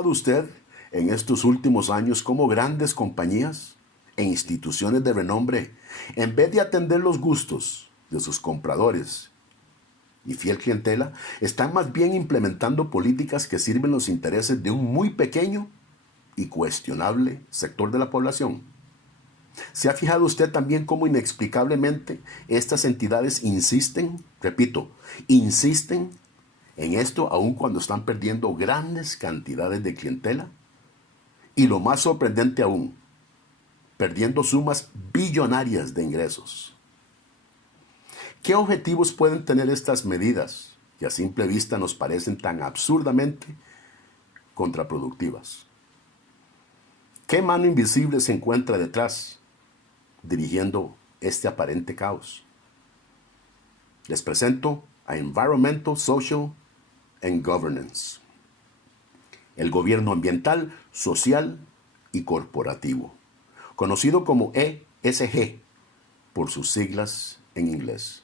notado usted en estos últimos años cómo grandes compañías e instituciones de renombre, en vez de atender los gustos de sus compradores y fiel clientela, están más bien implementando políticas que sirven los intereses de un muy pequeño y cuestionable sector de la población? ¿Se ha fijado usted también cómo inexplicablemente estas entidades insisten, repito, insisten en esto aun cuando están perdiendo grandes cantidades de clientela? Y lo más sorprendente aún, perdiendo sumas billonarias de ingresos. ¿Qué objetivos pueden tener estas medidas que a simple vista nos parecen tan absurdamente contraproductivas? ¿Qué mano invisible se encuentra detrás, dirigiendo este aparente caos? Les presento a Environmental, Social and Governance, el gobierno ambiental, social y corporativo, conocido como ESG por sus siglas en inglés.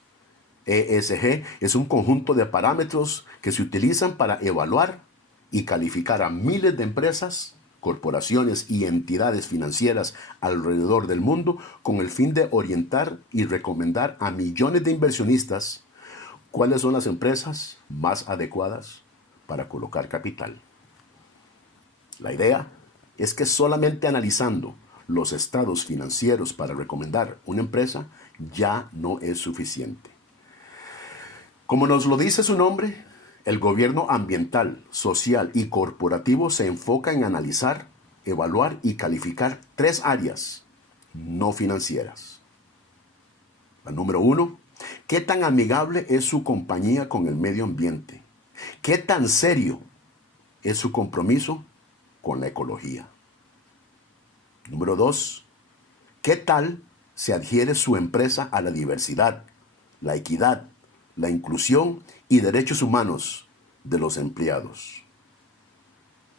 ESG es un conjunto de parámetros que se utilizan para evaluar y calificar a miles de empresas, corporaciones y entidades financieras alrededor del mundo con el fin de orientar y recomendar a millones de inversionistas cuáles son las empresas más adecuadas para colocar capital. La idea es que solamente analizando los estados financieros para recomendar una empresa ya no es suficiente. Como nos lo dice su nombre, el gobierno ambiental, social y corporativo se enfoca en analizar, evaluar y calificar tres áreas no financieras. La número 1, ¿qué tan amigable es su compañía con el medio ambiente? ¿Qué tan serio es su compromiso con la ecología? Número 2, ¿qué tal se adhiere su empresa a la diversidad, la equidad, la inclusión y derechos humanos de los empleados?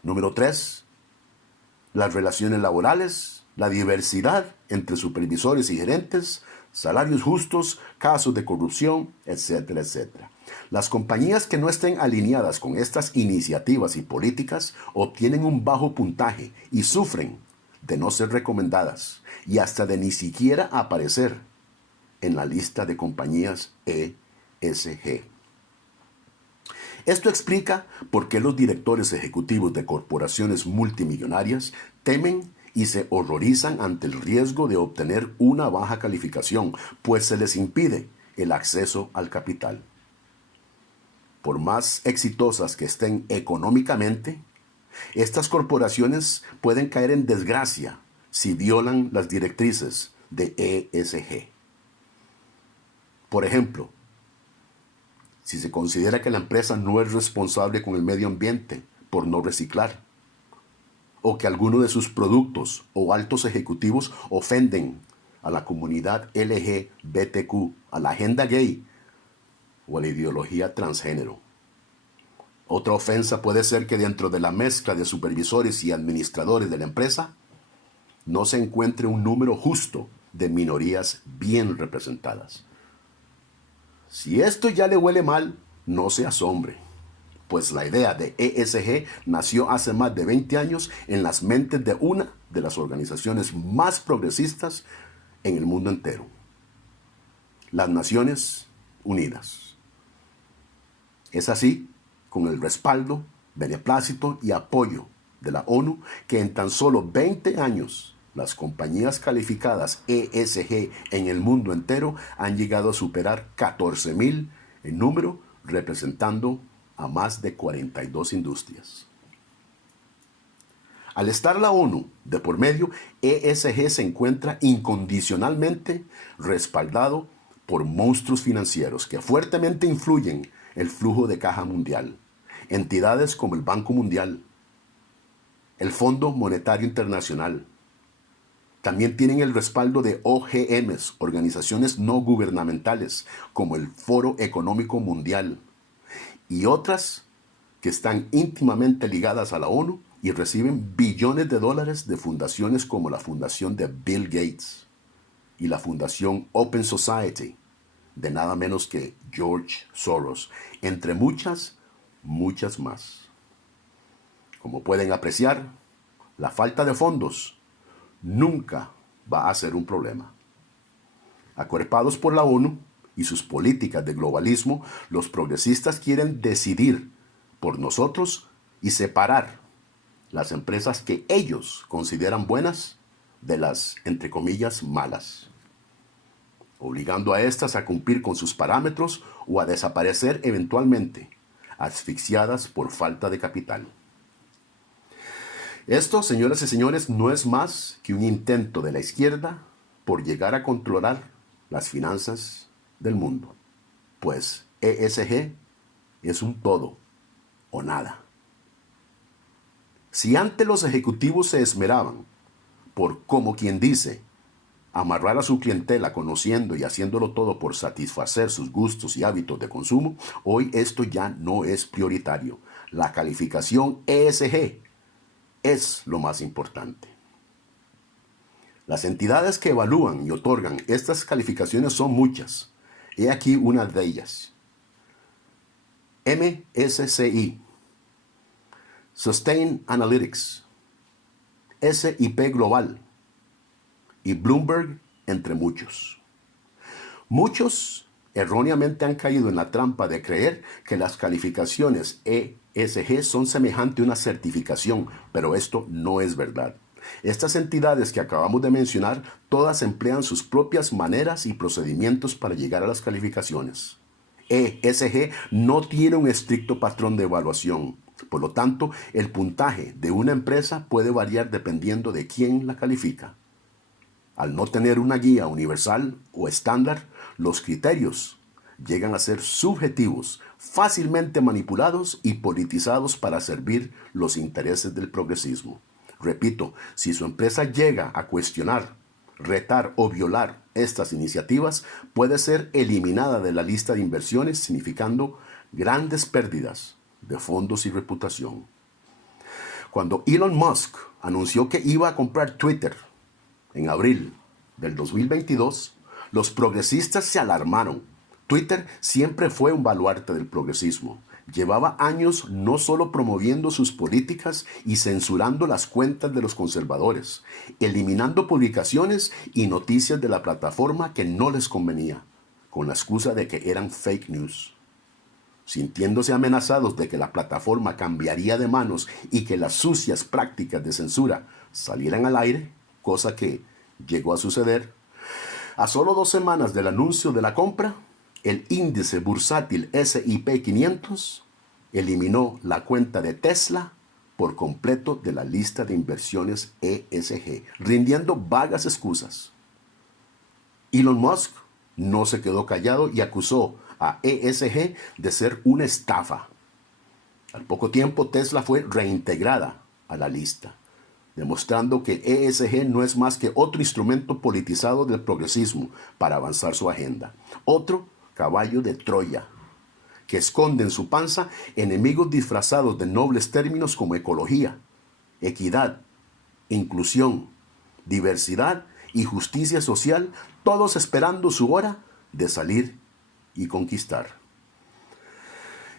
Número 3, las relaciones laborales, la diversidad entre supervisores y gerentes, salarios justos, casos de corrupción, etcétera, etcétera. Las compañías que no estén alineadas con estas iniciativas y políticas obtienen un bajo puntaje y sufren de no ser recomendadas y hasta de ni siquiera aparecer en la lista de compañías ESG. Esto explica por qué los directores ejecutivos de corporaciones multimillonarias temen y se horrorizan ante el riesgo de obtener una baja calificación, pues se les impide el acceso al capital. Por más exitosas que estén económicamente, estas corporaciones pueden caer en desgracia si violan las directrices de ESG. Por ejemplo, si se considera que la empresa no es responsable con el medio ambiente por no reciclar, o que alguno de sus productos o altos ejecutivos ofenden a la comunidad LGBTQ, a la agenda gay o a la ideología transgénero. Otra ofensa puede ser que dentro de la mezcla de supervisores y administradores de la empresa no se encuentre un número justo de minorías bien representadas. Si esto ya le huele mal, no se asombre, pues la idea de ESG nació hace más de 20 años en las mentes de una de las organizaciones más progresistas en el mundo entero, las Naciones Unidas. Es así, con el respaldo, beneplácito y apoyo de la ONU, que en tan solo 20 años las compañías calificadas ESG en el mundo entero han llegado a superar 14,000 en número, representando a más de 42 industrias. Al estar la ONU de por medio, ESG se encuentra incondicionalmente respaldado por monstruos financieros que fuertemente influyen el flujo de caja mundial. Entidades como el Banco Mundial, el Fondo Monetario Internacional, también tienen el respaldo de OGMs, organizaciones no gubernamentales, como el Foro Económico Mundial, y otras que están íntimamente ligadas a la ONU y reciben billones de dólares de fundaciones como la fundación de Bill Gates y la fundación Open Society de nada menos que George Soros, entre muchas, muchas más. Como pueden apreciar, la falta de fondos nunca va a ser un problema. Acuerpados por la ONU y sus políticas de globalismo, los progresistas quieren decidir por nosotros y separar las empresas que ellos consideran buenas de las, entre comillas, malas, obligando a estas a cumplir con sus parámetros o a desaparecer eventualmente, asfixiadas por falta de capital. Esto, señoras y señores, no es más que un intento de la izquierda por llegar a controlar las finanzas del mundo, pues ESG es un todo o nada. Si antes los ejecutivos se esmeraban por, como quien dice, amarrar a su clientela conociendo y haciéndolo todo por satisfacer sus gustos y hábitos de consumo, hoy esto ya no es prioritario. La calificación ESG es lo más importante. Las entidades que evalúan y otorgan estas calificaciones son muchas. He aquí una de ellas. MSCI, Sustainalytics, SIP Global y Bloomberg, entre muchos. Muchos erróneamente han caído en la trampa de creer que las calificaciones ESG son semejantes a una certificación, pero esto no es verdad. Estas entidades que acabamos de mencionar, todas emplean sus propias maneras y procedimientos para llegar a las calificaciones. ESG no tiene un estricto patrón de evaluación. Por lo tanto, el puntaje de una empresa puede variar dependiendo de quién la califica. Al no tener una guía universal o estándar, los criterios llegan a ser subjetivos, fácilmente manipulados y politizados para servir los intereses del progresismo. Repito, si su empresa llega a cuestionar, retar o violar estas iniciativas, puede ser eliminada de la lista de inversiones, significando grandes pérdidas de fondos y reputación. Cuando Elon Musk anunció que iba a comprar Twitter en abril del 2022, los progresistas se alarmaron. Twitter siempre fue un baluarte del progresismo. Llevaba años no solo promoviendo sus políticas y censurando las cuentas de los conservadores, eliminando publicaciones y noticias de la plataforma que no les convenía, con la excusa de que eran fake news. Sintiéndose amenazados de que la plataforma cambiaría de manos y que las sucias prácticas de censura salieran al aire, cosa que llegó a suceder, a solo 2 semanas del anuncio de la compra, el índice bursátil S&P 500 eliminó la cuenta de Tesla por completo de la lista de inversiones ESG, rindiendo vagas excusas. Elon Musk no se quedó callado y acusó a ESG de ser una estafa. Al poco tiempo, Tesla fue reintegrada a la lista, demostrando que ESG no es más que otro instrumento politizado del progresismo para avanzar su agenda. Otro caballo de Troya, que esconde en su panza enemigos disfrazados de nobles términos como ecología, equidad, inclusión, diversidad y justicia social, todos esperando su hora de salir y conquistar.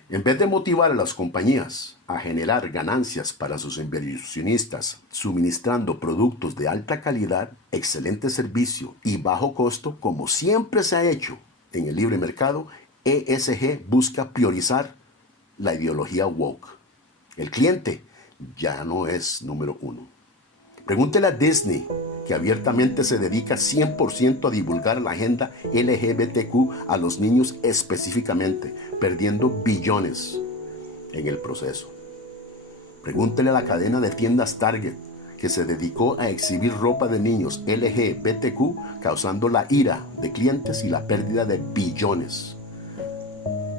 En vez de motivar a las compañías a generar ganancias para sus inversionistas, suministrando productos de alta calidad, excelente servicio y bajo costo, como siempre se ha hecho en el libre mercado, ESG busca priorizar la ideología woke. El cliente ya no es número 1. Pregúntele a Disney, que abiertamente se dedica 100% a divulgar la agenda LGBTQ a los niños específicamente, perdiendo billones en el proceso. Pregúntele a la cadena de tiendas Target, que se dedicó a exhibir ropa de niños LGBTQ, causando la ira de clientes y la pérdida de billones.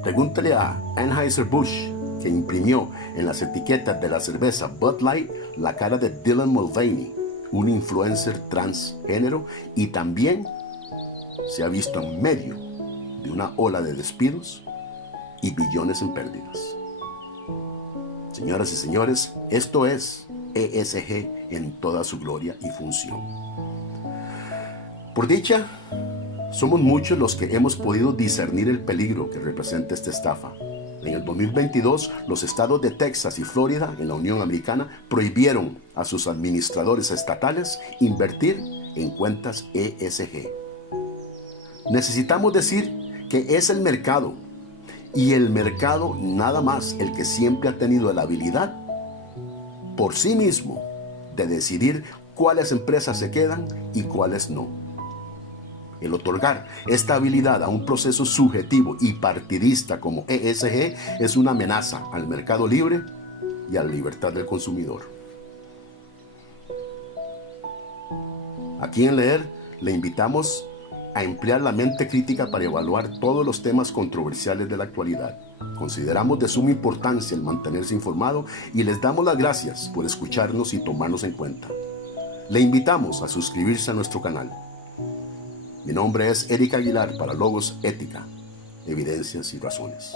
Pregúntele a Anheuser-Busch, que imprimió en las etiquetas de la cerveza Bud Light la cara de Dylan Mulvaney, un influencer transgénero, y también se ha visto en medio de una ola de despidos y billones en pérdidas. Señoras y señores, esto es ESG en toda su gloria y función. Por dicha, somos muchos los que hemos podido discernir el peligro que representa esta estafa. En el 2022, los estados de Texas y Florida, en la Unión Americana, prohibieron a sus administradores estatales invertir en cuentas ESG. Necesitamos decir que es el mercado, y el mercado nada más el que siempre ha tenido la habilidad por sí mismo de decidir cuáles empresas se quedan y cuáles no. El otorgar esta habilidad a un proceso subjetivo y partidista como ESG es una amenaza al mercado libre y a la libertad del consumidor. Aquí en Leer le invitamos a emplear la mente crítica para evaluar todos los temas controversiales de la actualidad. Consideramos de suma importancia el mantenerse informado y les damos las gracias por escucharnos y tomarnos en cuenta. Le invitamos a suscribirse a nuestro canal. Mi nombre es Eric Aguilar para Logos Ética, Evidencias y Razones.